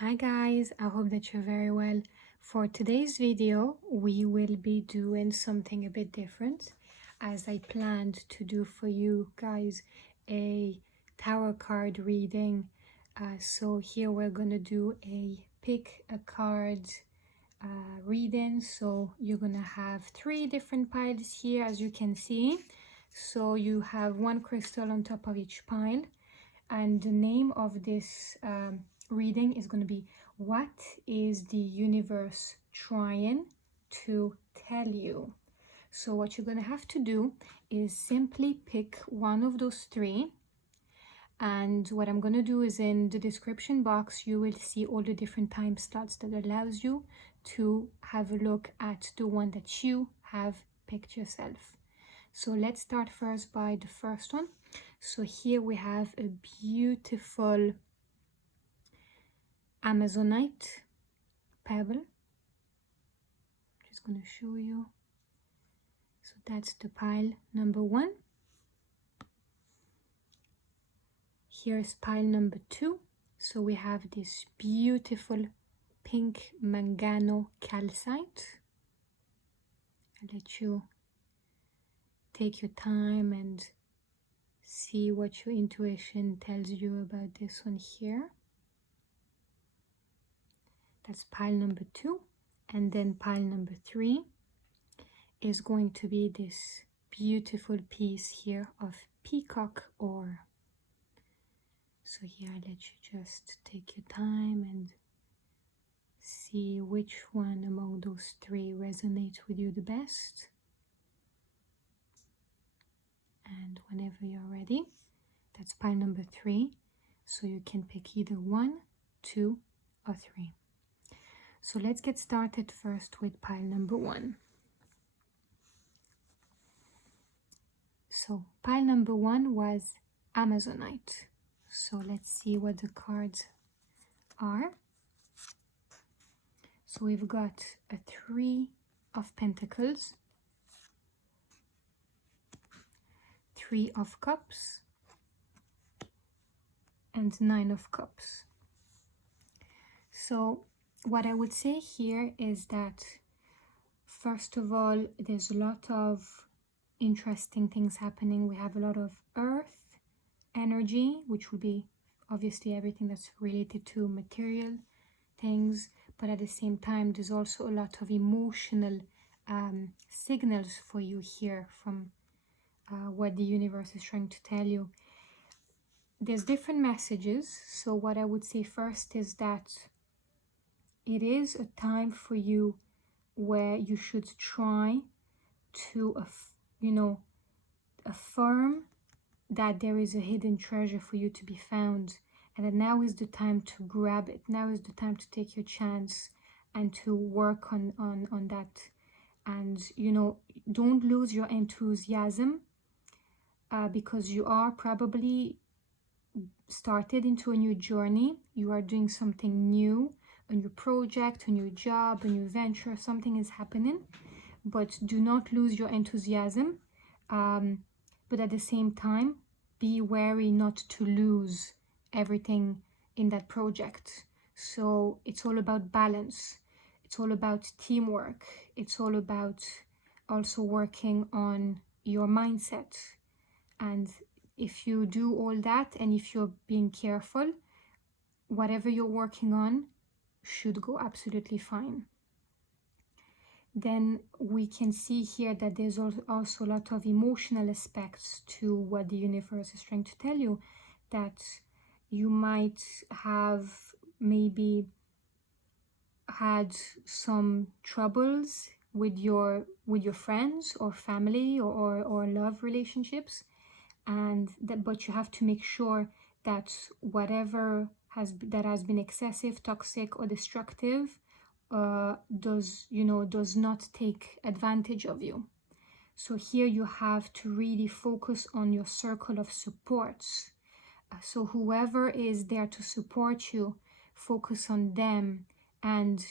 Hi guys, I hope that you're very well. For today's video, we will be doing something a bit different as I planned to do for you guys a tarot card reading. So here we're gonna do a pick a card reading. So you're gonna have 3 different piles here, as you can see. So you have 1 crystal on top of each pile, and the name of this reading is going to be what is the universe trying to tell you. So what you're going to have to do is simply pick one of those 3, and what I'm going to do is in the description box you will see all the different time slots that allows you to have a look at the one that you have picked yourself. So let's start first by the first one. So here we have a beautiful Amazonite pebble. Just going to show you. So that's the pile number 1. Here's pile number 2. So we have this beautiful pink Mangano calcite. I'll let you take your time and see what your intuition tells you about this one here. That's pile number 2. And then pile number 3 is going to be this beautiful piece here of peacock ore. So here I let you just take your time and see which one among those 3 resonates with you the best. And whenever you're ready, that's pile number 3. So you can pick either 1, 2, or 3. So let's get started first with pile number 1. So pile number 1 was Amazonite. So let's see what the cards are. So we've got a 3 of Pentacles, 3 of Cups, and 9 of Cups. So what I would say here is that, first of all, there's a lot of interesting things happening. We have a lot of earth energy, which would be obviously everything that's related to material things, but at the same time there's also a lot of emotional signals for you here from what the universe is trying to tell you. There's different messages. So what I would say first is that it is a time for you where you should try to affirm that there is a hidden treasure for you to be found, and that now is the time to grab it. Now is the time to take your chance and to work on that. And don't lose your enthusiasm, because you are probably started into a new journey. You are doing something new, a new project, a new job, a new venture. Something is happening, but do not lose your enthusiasm. But at the same time, be wary not to lose everything in that project. So it's all about balance. It's all about teamwork. It's all about also working on your mindset. And if you do all that, and if you're being careful, whatever you're working on should go absolutely fine. Then we can see here that there's also a lot of emotional aspects to what the universe is trying to tell you, that you might have maybe had some troubles with your friends or family or love relationships, and but you have to make sure that whatever has been excessive, toxic, or destructive does not take advantage of you. So here you have to really focus on your circle of supports. So whoever is there to support you, focus on them and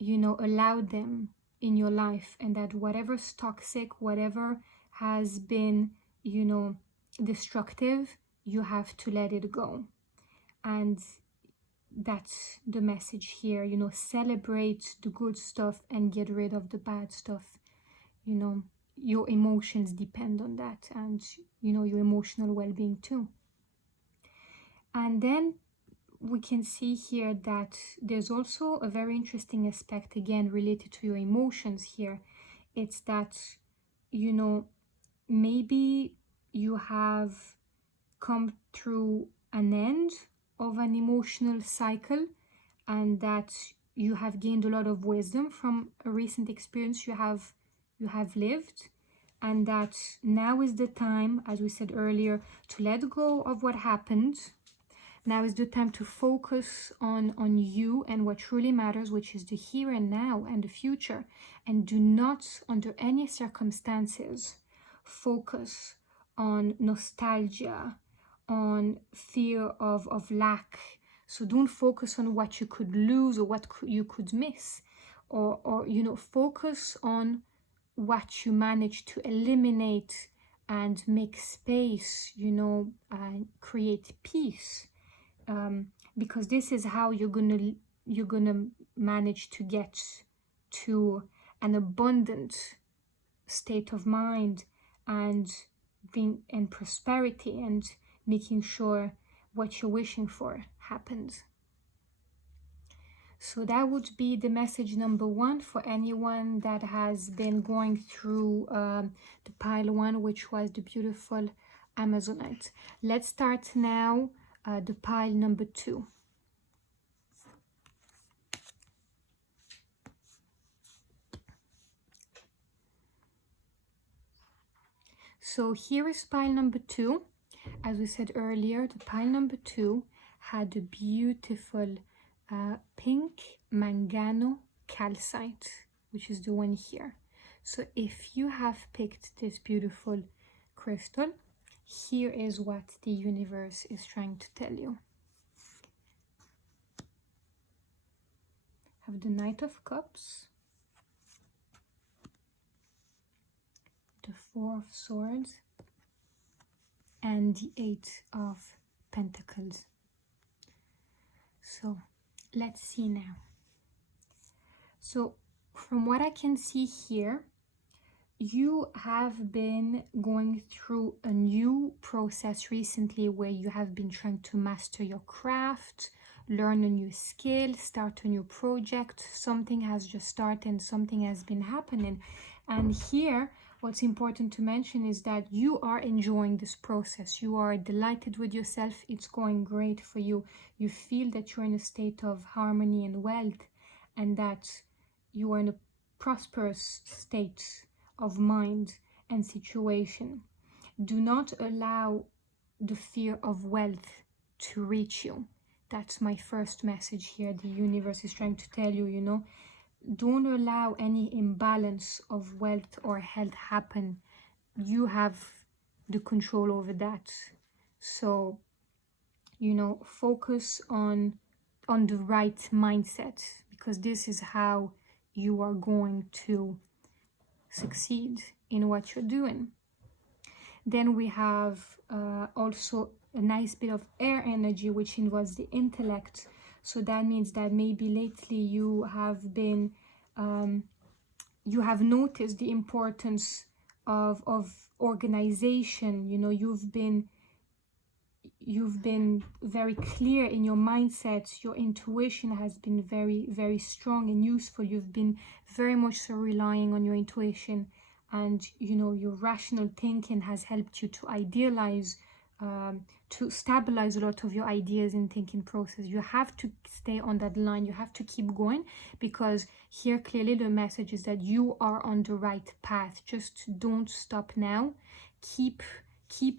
allow them in your life, and that whatever's toxic, whatever has been destructive, you have to let it go. And that's the message here. You know, celebrate the good stuff and get rid of the bad stuff. You know, your emotions depend on that, and you know, your emotional well-being too. And then we can see here that there's also a very interesting aspect, again related to your emotions here. It's that, you know, maybe you have come through an end of an emotional cycle, and that you have gained a lot of wisdom from a recent experience you have lived, and that now is the time, as we said earlier, to let go of what happened. Now is the time to focus on you and what truly matters, which is the here and now and the future. And do not, under any circumstances, focus on nostalgia, on fear of lack. So don't focus on what you could lose or what you could miss, or you know, focus on what you managed to eliminate and make space, you know, and create peace. Because this is how you're gonna manage to get to an abundant state of mind, and being in prosperity, and making sure what you're wishing for happens. So that would be the message number one for anyone that has been going through the pile one, which was the beautiful Amazonite. Let's start now the pile number two. So here is pile number two. As we said earlier, the pile number two had a beautiful pink mangano calcite, which is the one here. So if you have picked this beautiful crystal, here is what the universe is trying to tell you. Have the Knight of Cups, the Four of Swords, and the Eight of Pentacles. So let's see now. So from what I can see here, you have been going through a new process recently where you have been trying to master your craft, learn a new skill, start a new project. Something has just started and something has been happening. And here, what's important to mention is that you are enjoying this process. You are delighted with yourself. It's going great for you. You feel that you're in a state of harmony and wealth, and that you are in a prosperous state of mind and situation. Do not allow the fear of wealth to reach you. That's my first message here. The universe is trying to tell you, you know, don't allow any imbalance of wealth or health happen. You have the control over that. So, you know, focus on the right mindset, because this is how you are going to succeed in what you're doing. Then we have also a nice bit of air energy, which involves the intellect. So that means that maybe lately you have been you have noticed the importance of organization. You know, you've been very clear in your mindset. Your intuition has been very, very strong and useful. You've been very much so relying on your intuition, and you know, your rational thinking has helped you to idealize, to stabilize a lot of your ideas and thinking process. You have to stay on that line. You have to keep going, because here clearly the message is that you are on the right path. Just don't stop now. Keep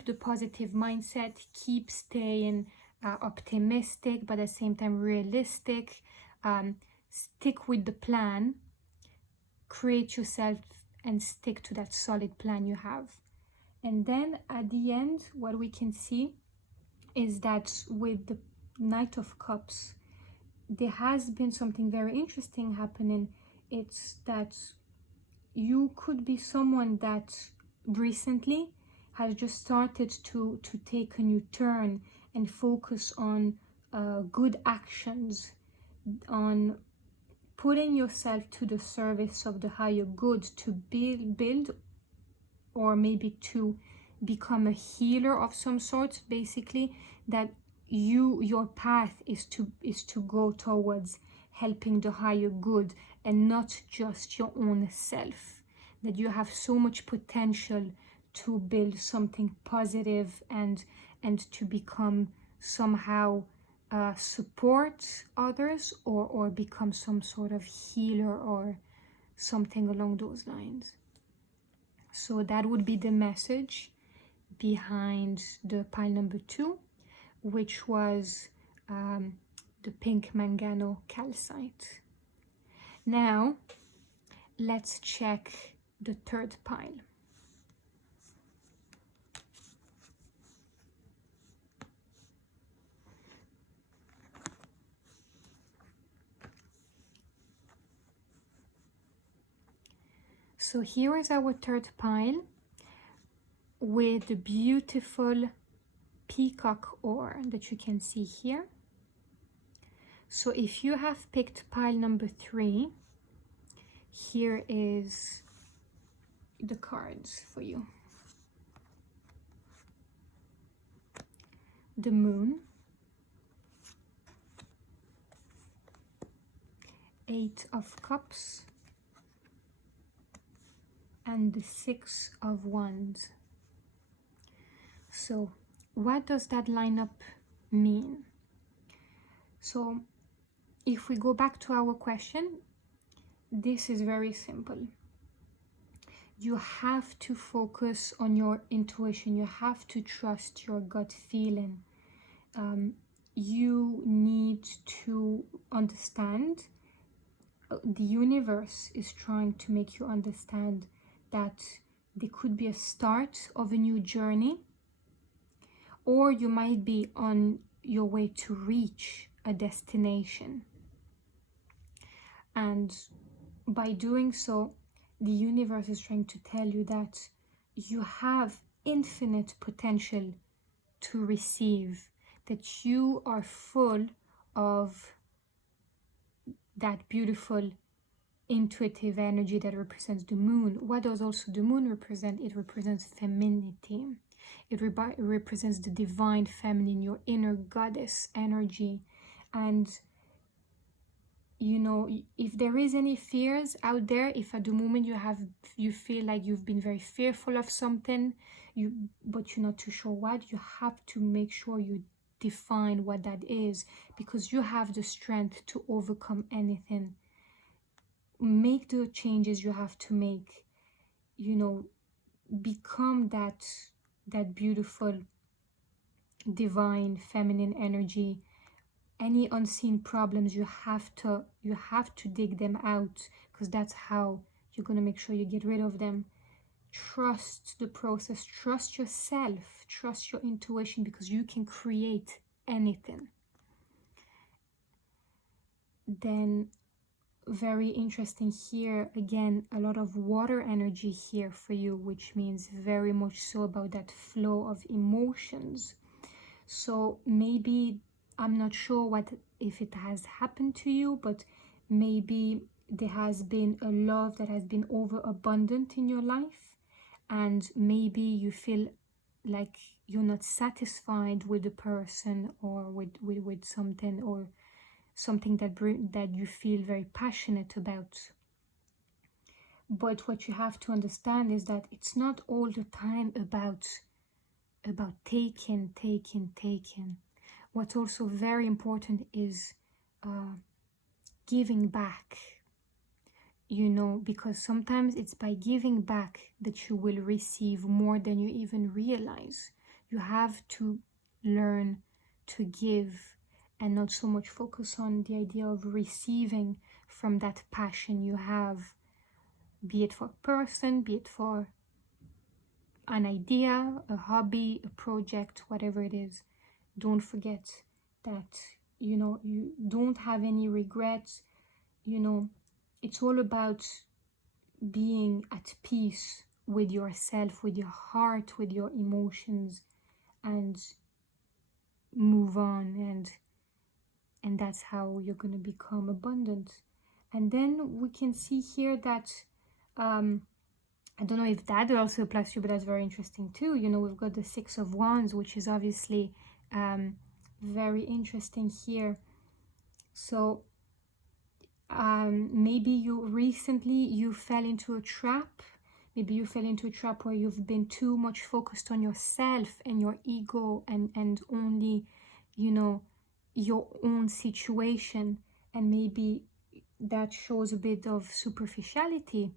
the positive mindset, keep staying optimistic, but at the same time realistic. Stick with the plan, create yourself, and stick to that solid plan you have. And then at the end, what we can see is that with the Knight of Cups, there has been something very interesting happening. It's that you could be someone that recently has just started to take a new turn and focus on good actions, on putting yourself to the service of the higher good to build or maybe to become a healer of some sort, basically, that your path is to go towards helping the higher good and not just your own self, that you have so much potential to build something positive and to become somehow support others or become some sort of healer or something along those lines. So that would be the message behind the pile number 2, which was the pink mangano calcite. Now let's check the third pile. So here is our third pile with the beautiful peacock ore that you can see here. So if you have picked pile number 3, here is the cards for you. The moon, 8 of cups, and the 6 of wands. So what does that lineup mean? So if we go back to our question, this is very simple. You have to focus on your intuition. You have to trust your gut feeling. You need to understand, the universe is trying to make you understand that there could be a start of a new journey, or you might be on your way to reach a destination. And by doing so, the universe is trying to tell you that you have infinite potential to receive, that you are full of that beautiful intuitive energy that represents the moon. What does also the moon represent? It represents femininity. It represents the divine feminine, your inner goddess energy. And you know, if there is any fears out there, if at the moment you feel like you've been very fearful of something, but you're not too sure what, you have to make sure you define what that is, because you have the strength to overcome anything. Make the changes you have to make, you know, become that beautiful divine feminine energy. Any unseen problems, you have to dig them out, because that's how you're going to make sure you get rid of them. Trust the process, trust yourself, trust your intuition, because you can create anything. Then very interesting here, again, a lot of water energy here for you, which means very much so about that flow of emotions. So maybe, I'm not sure if it has happened to you, but maybe there has been a love that has been overabundant in your life, and maybe you feel like you're not satisfied with the person or with something, or something that you feel very passionate about. But what you have to understand is that it's not all the time about taking. What's also very important is giving back, you know, because sometimes it's by giving back that you will receive more than you even realize. You have to learn to give and not so much focus on the idea of receiving from that passion you have, be it for a person, be it for an idea, a hobby, a project, whatever it is. Don't forget that, you know, you don't have any regrets. You know, it's all about being at peace with yourself, with your heart, with your emotions, and move on and and that's how you're going to become abundant. And then we can see here that I don't know if that also applies to you, but that's very interesting too. You know, we've got the Six of Wands, which is obviously very interesting here. So maybe you fell into a trap. Maybe you fell into a trap where you've been too much focused on yourself and your ego and only, you know, your own situation. And maybe that shows a bit of superficiality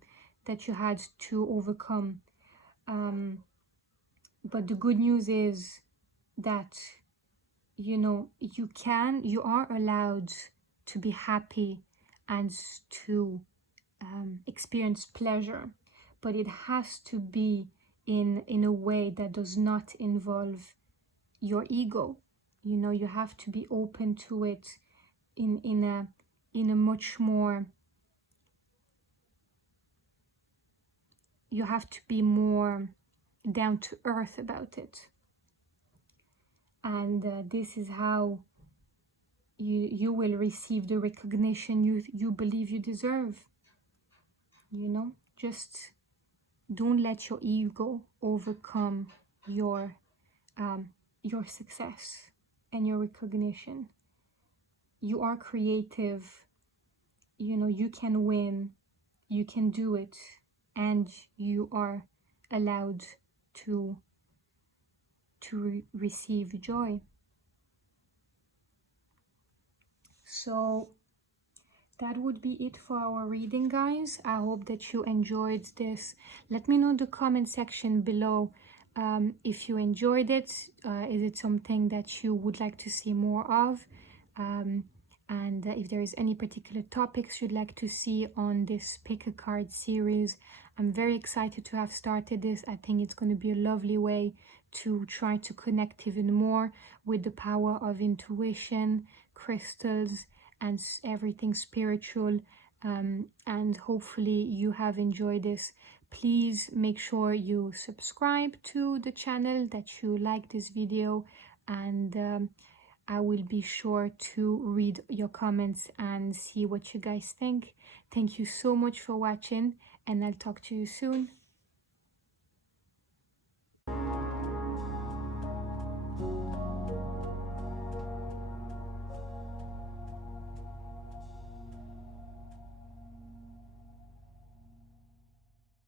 that you had to overcome. But the good news is that, you know, you are allowed to be happy and to experience pleasure, but it has to be in a way that does not involve your ego. You know, you have to be open to it in a much more, you have to be more down to earth about it. And this is how you will receive the recognition you believe you deserve. You know, just don't let your ego overcome your success and your recognition. You are creative. You know, you can win, you can do it, and you are allowed to receive joy. So that would be it for our reading, guys. I hope that you enjoyed this. Let me know in the comment section below if you enjoyed it. Is it something that you would like to see more of? And if there is any particular topics you'd like to see on this pick a card series. I'm very excited to have started this. I think it's going to be a lovely way to try to connect even more with the power of intuition, crystals, and everything spiritual. And hopefully you have enjoyed this. Please make sure you subscribe to the channel, that you like this video, and I will be sure to read your comments and see what you guys think. Thank you so much for watching, and I'll talk to you soon.